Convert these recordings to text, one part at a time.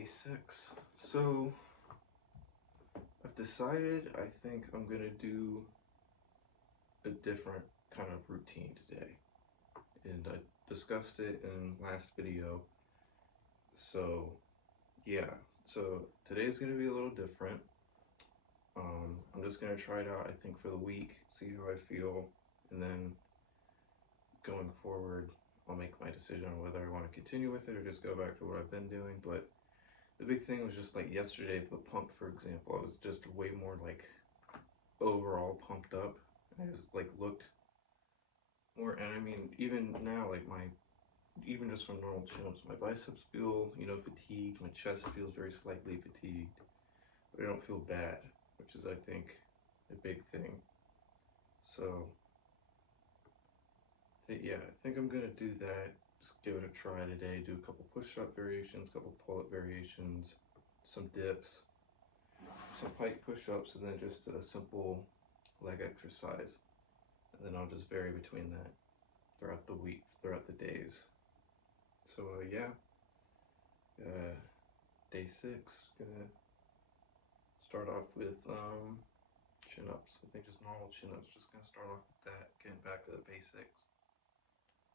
Day 6. So I've decided I think I'm gonna do a different kind of routine today, and I discussed it in last video. So yeah, so today's gonna be a little different. I'm just gonna try it out, I think, for the week, see how I feel, and then going forward I'll make my decision on whether I want to continue with it or just go back to what I've been doing. But the big thing was just like yesterday, the pump, for example, I was just way more like overall pumped up. I just like looked more, and I mean, even now, like even just from normal chin-ups, my biceps feel, fatigued, my chest feels very slightly fatigued, but I don't feel bad, which is, I think, a big thing. So, yeah, I think I'm gonna do that, just give it a try today, do a couple push-up variations, a couple pull-up variations, some dips, some pike push-ups, and then just a simple leg exercise. And then I'll just vary between that throughout the week, throughout the days. So yeah, day 6, gonna start off with chin-ups. I think just normal chin-ups, just gonna start off with that, getting back to the basics.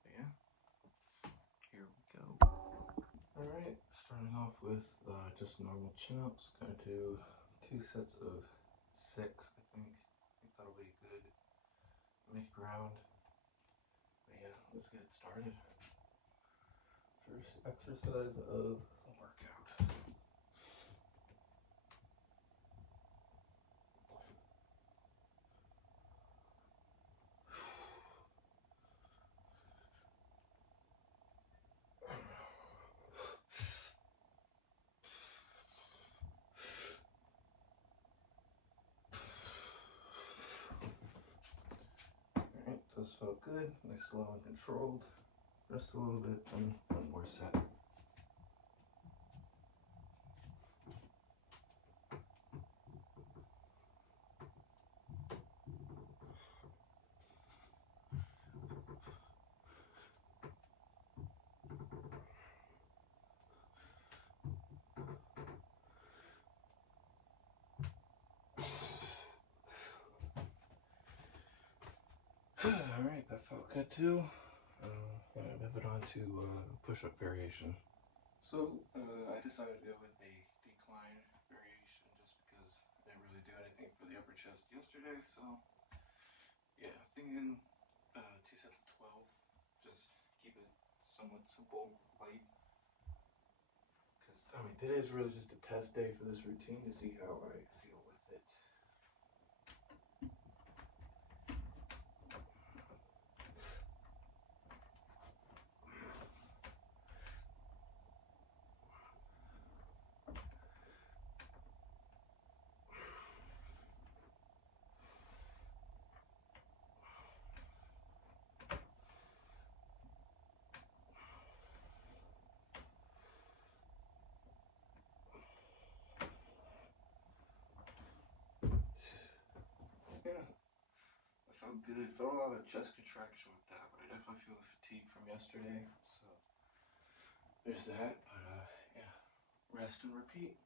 But yeah, here we go. Alright, starting off with just normal chin-ups. Gonna do 2 sets of 6, I think. That'll be good mid-ground. But yeah, let's get started. First exercise of the workout. Alright, those felt good, nice, slow and controlled. Rest a little bit, and one more set. Alright, that felt good too. Moving on to push-up variation. So I decided to go with a decline variation just because I didn't really do anything for the upper chest yesterday. So yeah, thinking 2 sets of 12. Just keep it somewhat simple, light. Because I mean, today is really just a test day for this routine to see how I feel with it. Yeah, I felt good. Felt a lot of chest contraction with that, but I definitely feel the fatigue from yesterday. So there's that. But yeah, rest and repeat.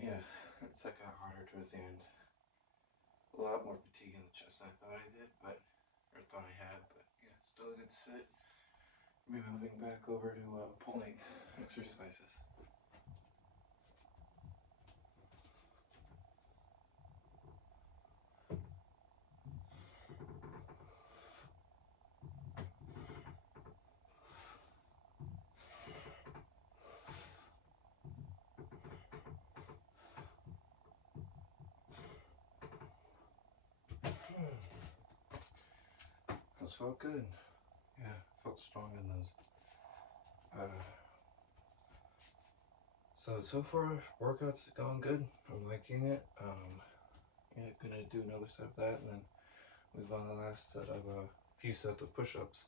Yeah, that set got harder towards the end. A lot more fatigue in the chest than I thought I did, or thought I had, but yeah, still a good sit. Maybe moving back over to pulling exercises. Those felt good. Yeah, felt strong in those. So far, workout's going good. I'm liking it. Yeah, gonna do another set of that and then move on to the last set of a few sets of push-ups.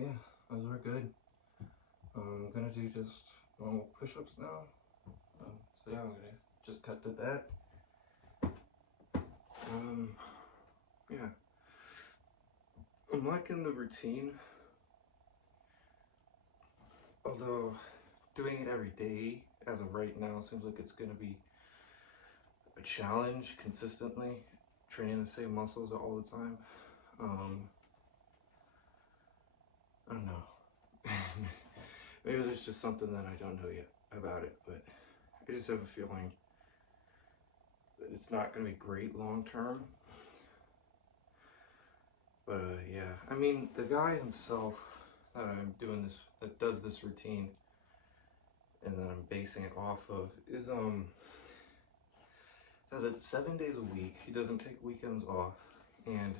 Yeah, those are good. I'm gonna do just normal push-ups now. So yeah, I'm gonna just cut to that. Yeah, I'm liking the routine, although doing it every day as of right now seems like it's gonna be a challenge consistently, training the same muscles all the time. I don't know. Maybe there's just something that I don't know yet about it, but I just have a feeling that it's not going to be great long term. But yeah, I mean, the guy himself that I'm doing this, that does this routine, and that I'm basing it off of, is does it 7 days a week. He doesn't take weekends off, and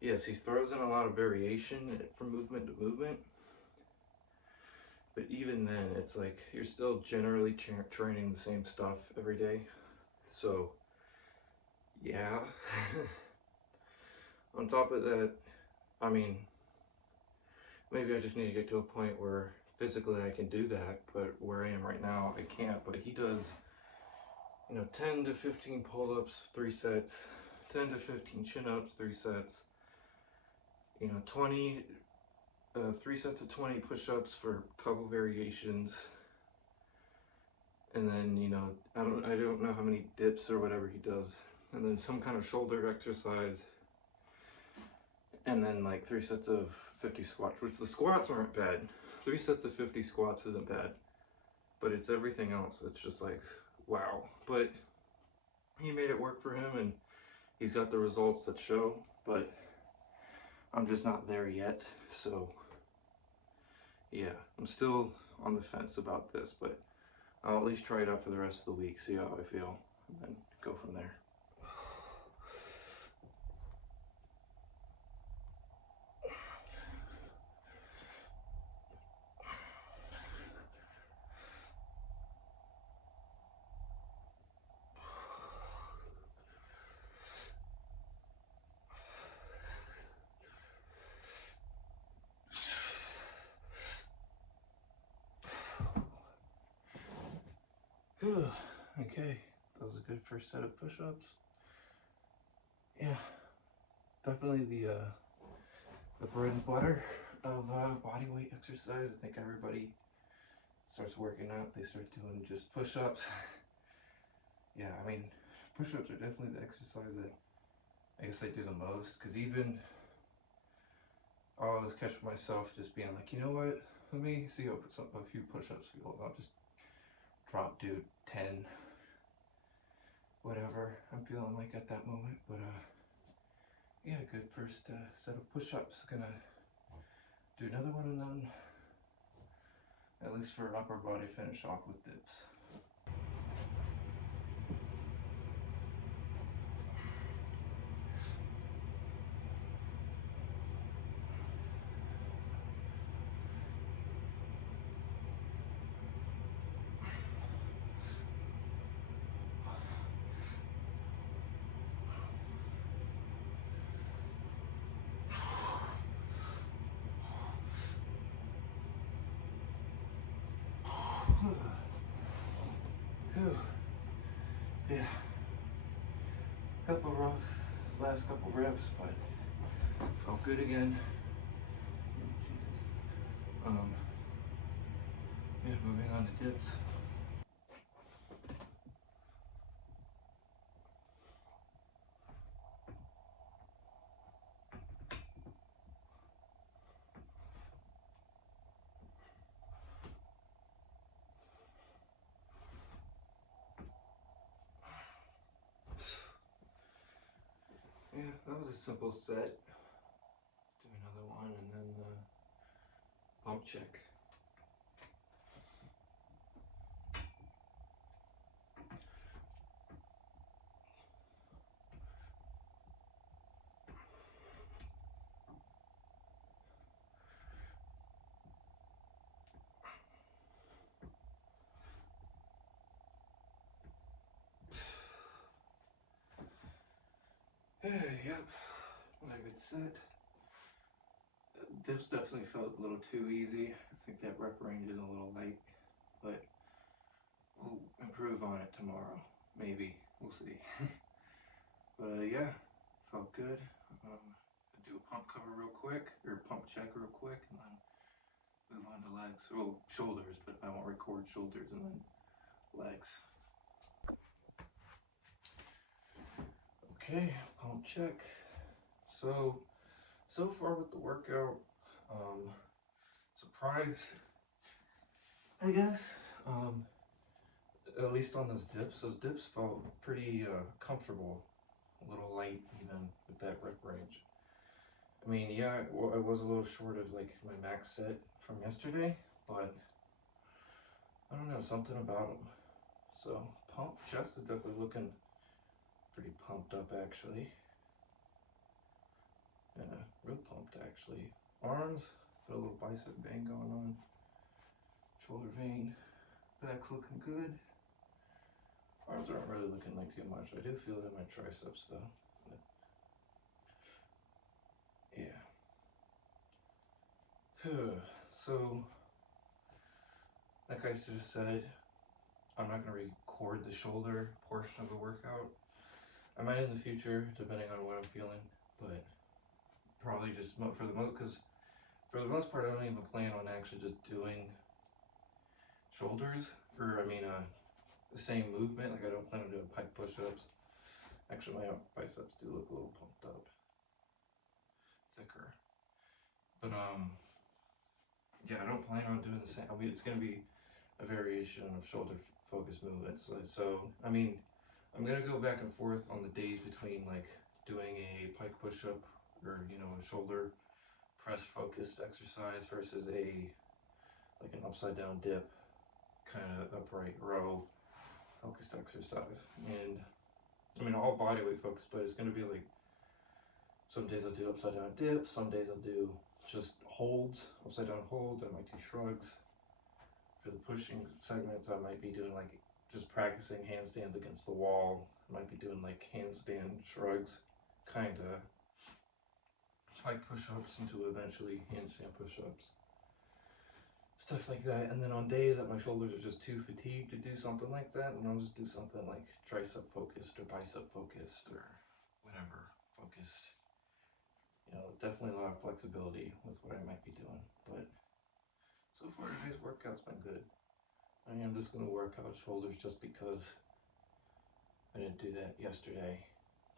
yes, he throws in a lot of variation from movement to movement. But even then, it's like you're still generally training the same stuff every day. So, yeah. On top of that, I mean, maybe I just need to get to a point where physically I can do that, but where I am right now, I can't. But he does, 10 to 15 pull-ups, 3 sets, 10 to 15 chin-ups, 3 sets, 3 sets of 20 push-ups for a couple variations. And then, I don't know how many dips or whatever he does. And then some kind of shoulder exercise. And then like 3 sets of 50 squats, which the squats aren't bad. 3 sets of 50 squats isn't bad. But it's everything else. It's just like, wow. But he made it work for him and he's got the results that show. But I'm just not there yet. So yeah, I'm still on the fence about this, but I'll at least try it out for the rest of the week, see how I feel, and then go from there. Okay, that was a good first set of push-ups. Yeah, definitely the bread and butter of body weight exercise. I think everybody starts working out, they start doing just push-ups. Yeah, I mean, push-ups are definitely the exercise that I guess I do the most, because even I'll always catch myself just being like, you know what, let me see, I'll put a few push-ups, I'll just drop, do 10, whatever I'm feeling like at that moment. But yeah, good first set of push-ups. Gonna do another one and then at least for upper body finish off with dips. Yeah, couple rough last couple reps, but felt good again. Yeah, moving on to dips. a simple set. Do another one and then pump check. Yep, not a good set. Dips definitely felt a little too easy. I think that rep range is a little light, but we'll improve on it tomorrow. Maybe, we'll see. But yeah, felt good. I'll do a pump cover real quick, or pump check real quick, and then move on to legs. Well, shoulders, but I won't record shoulders and then legs. Okay, pump check. So far with the workout, surprise, I guess. At least on those dips felt pretty comfortable, a little light even with that rep range. I mean, yeah, I was a little short of like my max set from yesterday, but I don't know, something about them. So pump chest is definitely looking pretty pumped up actually. Yeah, real pumped actually. Arms, got a little bicep vein going on. Shoulder vein, back's looking good. Arms aren't really looking like too much. I do feel it in my triceps though. But yeah. So, like I just said, I'm not going to record the shoulder portion of the workout. I might in the future, depending on what I'm feeling, but probably just for the most part, I don't even plan on actually just doing shoulders, or I mean, the same movement. Like I don't plan on doing pike push-ups. Actually, my biceps do look a little pumped up, thicker. But yeah, I don't plan on doing the same. I mean, it's gonna be a variation of shoulder focused movements. So I mean, I'm gonna go back and forth on the days between like doing a pike push-up or a shoulder press focused exercise versus like an upside down dip kind of upright row focused exercise. And I mean all body weight focused, but it's gonna be like some days I'll do upside down dips, some days I'll do just holds, upside down holds, I might do shrugs. For the pushing segments, I might be doing like just practicing handstands against the wall. I might be doing like handstand shrugs, kind of like push-ups into eventually handstand push-ups, stuff like that. And then on days that my shoulders are just too fatigued to do something like that, then I'll just do something like tricep focused or bicep focused or whatever focused. Definitely a lot of flexibility with what I might be doing, but so far today's workout's been good. I am just going to work out shoulders just because I didn't do that yesterday.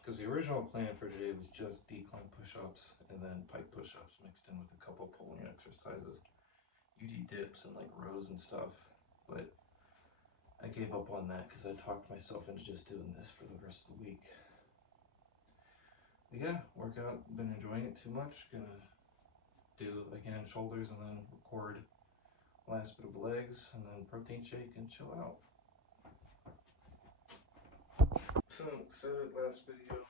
Because the original plan for today was just decline push-ups and then pike push-ups mixed in with a couple pulling exercises, UD dips and like rows and stuff. But I gave up on that because I talked myself into just doing this for the rest of the week. But yeah, workout, been enjoying it too much. Gonna do again shoulders and then record last bit of legs and then protein shake and chill out. So said it last video.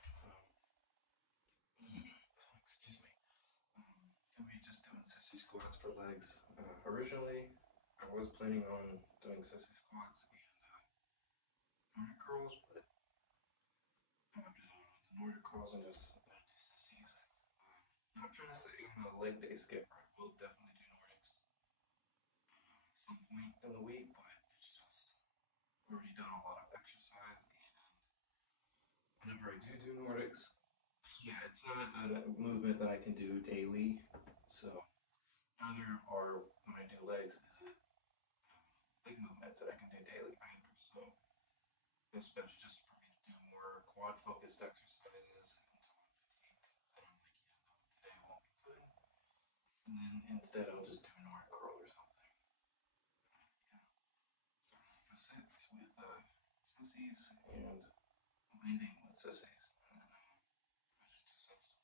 Excuse me. Gonna be just doing sissy squats for legs. Originally, I was planning on doing sissy squats and Nordic curls, but I'm just doing the Nordic curls and just gonna do sissies. Not trying to say I'm a leg day skipper. I will definitely do Nordics some point in the week, but it's just already done a lot of exercise, and whenever I do Nordics, yeah, it's not a movement that I can do daily. So neither are when I do legs is it big movements that I can do daily either. So this is just for me to do more quad focused exercises until I'm fatigued. Then I'm like, yeah, no, today won't be good. And then instead I'll just do a Nordic curl or something. Yeah. So I'm gonna sit with sissies and landing with sissies. And then I just do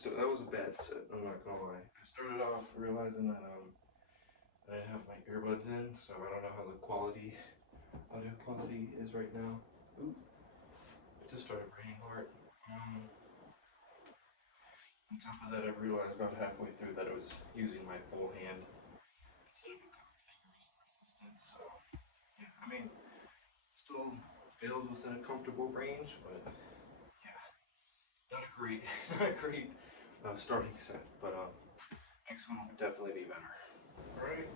that was a bad set, I'm not gonna lie. I started off realizing that I didn't have my earbuds in, so I don't know how the audio quality is right now. Ooh, it just started raining hard. On top of that, I realized about halfway through that I was using my whole hand instead of a couple fingers for assistance. So yeah, I mean, still failed within a comfortable range, but yeah, not a great, not a great starting set. But next one will definitely be better. All right,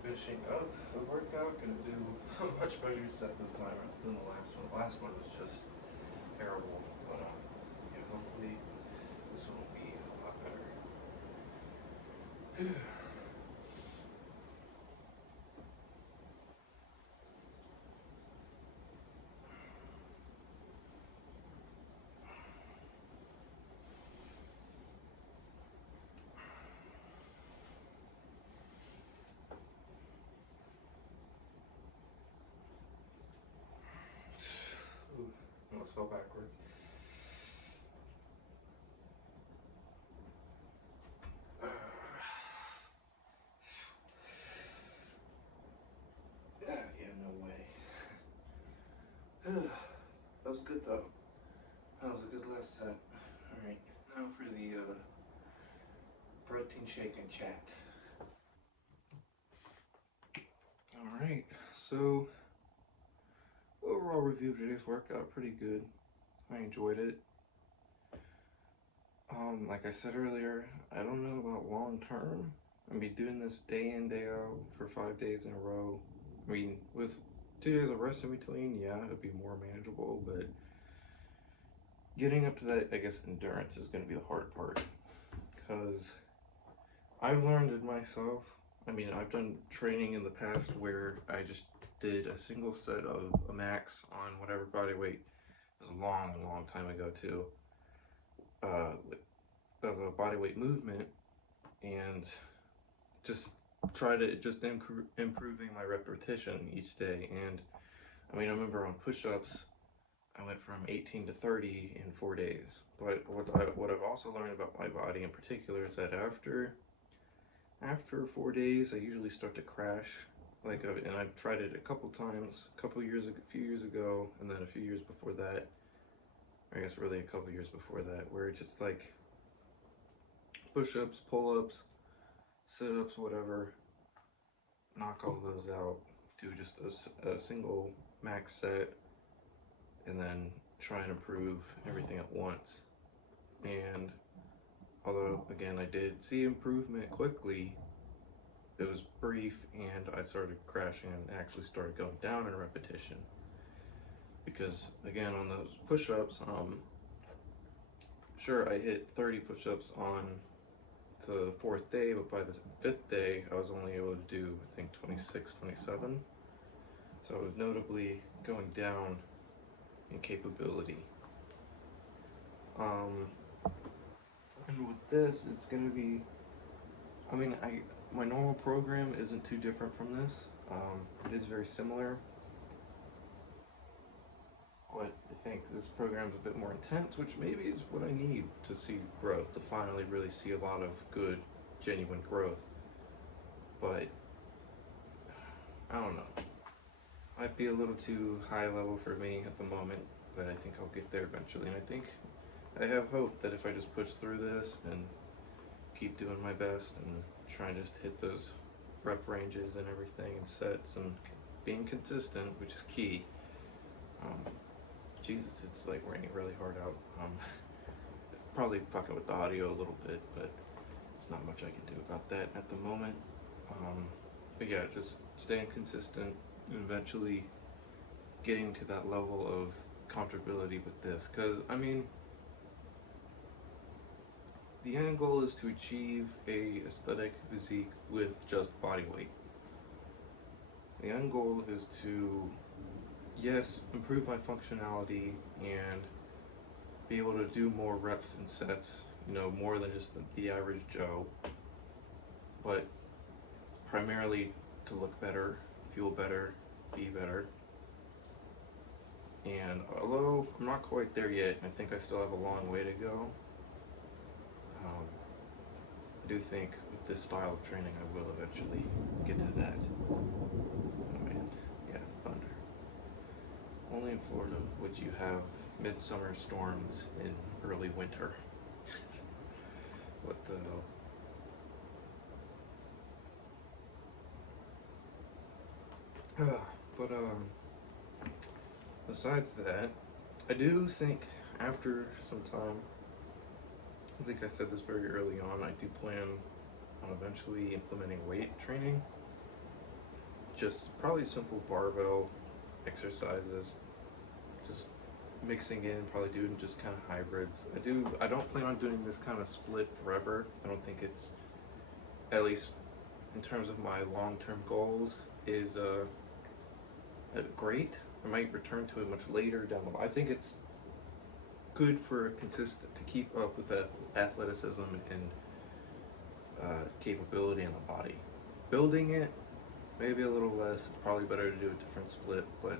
finishing up the workout. Gonna do a much better set this time than the last one. The last one was just terrible, but yeah, hopefully this one will be a lot better. Ooh, almost fell backwards. Yeah, no way. That was good though. That was a good last set. Alright, now for the protein shake and chat. Alright, so overall review of today's workout, pretty good. I enjoyed it. Like I said earlier, I don't know about long term. I'll be doing this day in, day out for 5 days in a row. I mean, with 2 days of rest in between, yeah, it'd be more manageable, but getting up to that, I guess, endurance is going to be the hard part. Because I've learned it myself. I mean, I've done training in the past where I just did a single set of a max on whatever body weight. It was a long, long time ago too. Of a body weight movement, and just try to improving my repetition each day. And I mean, I remember on push-ups, I went from 18 to 30 in 4 days. But what I've also learned about my body in particular is that after 4 days, I usually start to crash. And I've tried it a couple times, a few years ago, and then a few years before that. I guess really a couple years before that, where it just like push-ups, pull-ups, sit-ups, whatever, knock all those out, do just a single max set, and then try and improve everything at once. And although, again, I did see improvement quickly, it was brief, and I started crashing and actually started going down in repetition. Because, again, on those push-ups, sure, I hit 30 push-ups on the 4th day, but by the 5th day, I was only able to do, I think, 26, 27. So I was notably going down in capability. And with this, it's going to be, I mean, my normal program isn't too different from this. It is very similar. But I think this program's a bit more intense, which maybe is what I need to see growth, to finally really see a lot of good, genuine growth. But I don't know. Might be a little too high level for me at the moment, but I think I'll get there eventually. And I think I have hope that if I just push through this and keep doing my best and try and just hit those rep ranges and everything and sets and being consistent, which is key. Jesus, it's like raining really hard out. Probably fucking with the audio a little bit, but there's not much I can do about that at the moment. But yeah, just staying consistent and eventually getting to that level of comfortability with this. Because, I mean, the end goal is to achieve a aesthetic physique with just body weight. The end goal is to, yes, improve my functionality and be able to do more reps and sets, you know, more than just the average Joe, but primarily to look better, feel better, be better. And although I'm not quite there yet, I think I still have a long way to go, do think with this style of training I will eventually get to that. Oh man, yeah, thunder. Only in Florida would you have midsummer storms in early winter. What the hell? But besides that, I do think after some time, I think I said this very early on, I do plan on eventually implementing weight training. Just probably simple barbell exercises, just mixing in, probably doing just kind of hybrids. I don't plan on doing this kind of split forever. I don't think it's, at least in terms of my long-term goals, is great. I might return to it much later down the line. I think it's good for consistent to keep up with the athleticism and capability in the body. Building it, maybe a little less. It's probably better to do a different split, but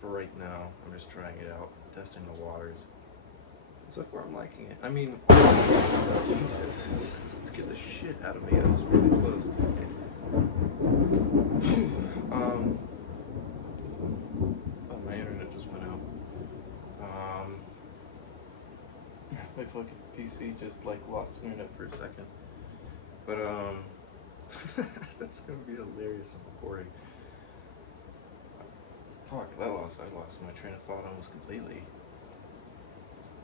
for right now, I'm just trying it out, testing the waters. So far, I'm liking it. I mean, Jesus, let's get the shit out of me. That was really close. Oh, my internet just went out. My fucking PC just like lost internet for a second. But that's gonna be hilarious in recording. Fuck, I lost my train of thought almost completely.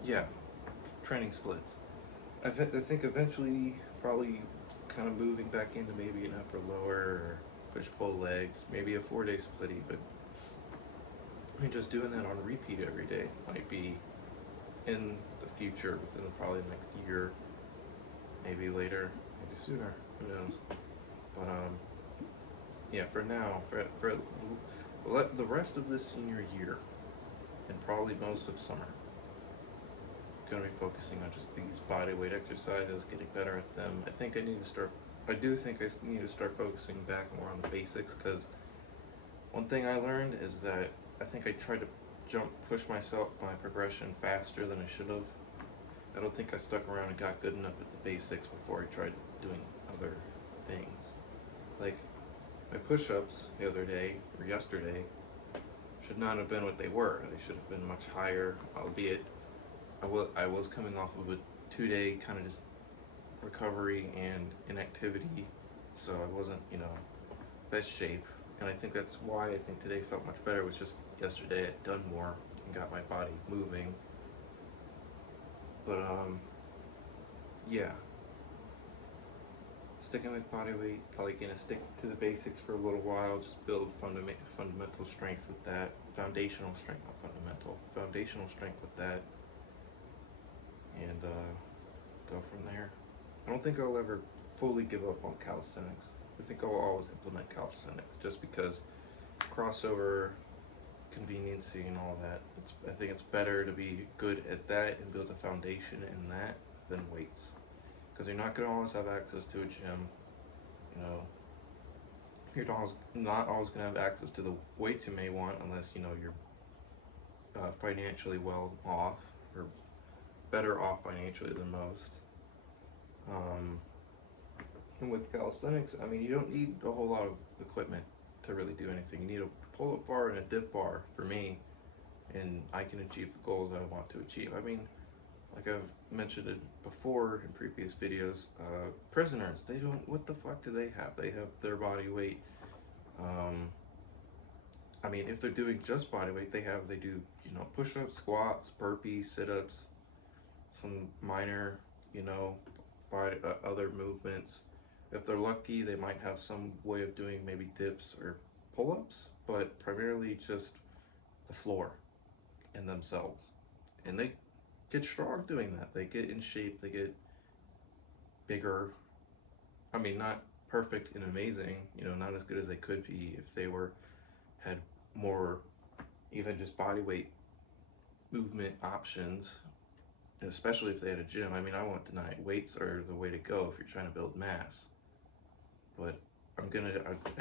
Yeah, training splits. I think eventually probably kind of moving back into maybe an upper lower or push-pull legs, maybe a 4-day splitty, but I mean, just doing that on repeat every day might be in the future, within probably the next year, maybe later, maybe sooner, who knows. But yeah, for now, for the rest of this senior year, and probably most of summer, going to be focusing on just these body weight exercises, getting better at them. I do think I need to start focusing back more on the basics, because one thing I learned is that I think I tried to push my progression faster than I should have. I don't think I stuck around and got good enough at the basics before I tried doing other things. Like, my push-ups the other day, or yesterday, should not have been what they were. They should have been much higher, albeit I was coming off of a 2-day kind of just recovery and inactivity, so I wasn't, best shape. And I think that's why I think today felt much better. It was just yesterday I'd done more and got my body moving. But yeah, sticking with body weight, probably gonna stick to the basics for a little while, just build fundamental strength with that, foundational strength, not fundamental, foundational strength with that, and go from there. I don't think I'll ever fully give up on calisthenics. I think I'll always implement calisthenics, just because crossover, conveniency, and all that. I think it's better to be good at that and build a foundation in that than weights, because you're not going to always have access to a gym. You're not always going to have access to the weights you may want, unless you're financially well off, or better off financially than most. And with calisthenics, I mean, you don't need a whole lot of equipment to really do anything. You need a pull-up bar and a dip bar for me, and I can achieve the goals that I want to achieve. I mean, like I've mentioned it before in previous videos, prisoners, what the fuck do they have? They have their body weight. I mean, if they're doing just body weight, they do, push-ups, squats, burpees, sit-ups, some minor, other movements. If they're lucky, they might have some way of doing maybe dips or pull-ups, but primarily just the floor and themselves. And they get strong doing that. They get in shape, they get bigger. I mean, not perfect and amazing, not as good as they could be if they had more, even just body weight movement options, especially if they had a gym. I mean, I won't deny it. Weights are the way to go if you're trying to build mass. But I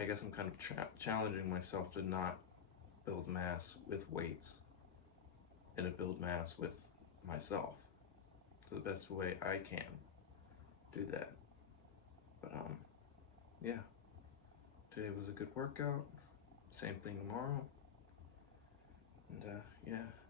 guess I'm kind of challenging myself to not build mass with weights, and to build mass with myself. So the best way I can do that. But yeah, today was a good workout. Same thing tomorrow. And yeah.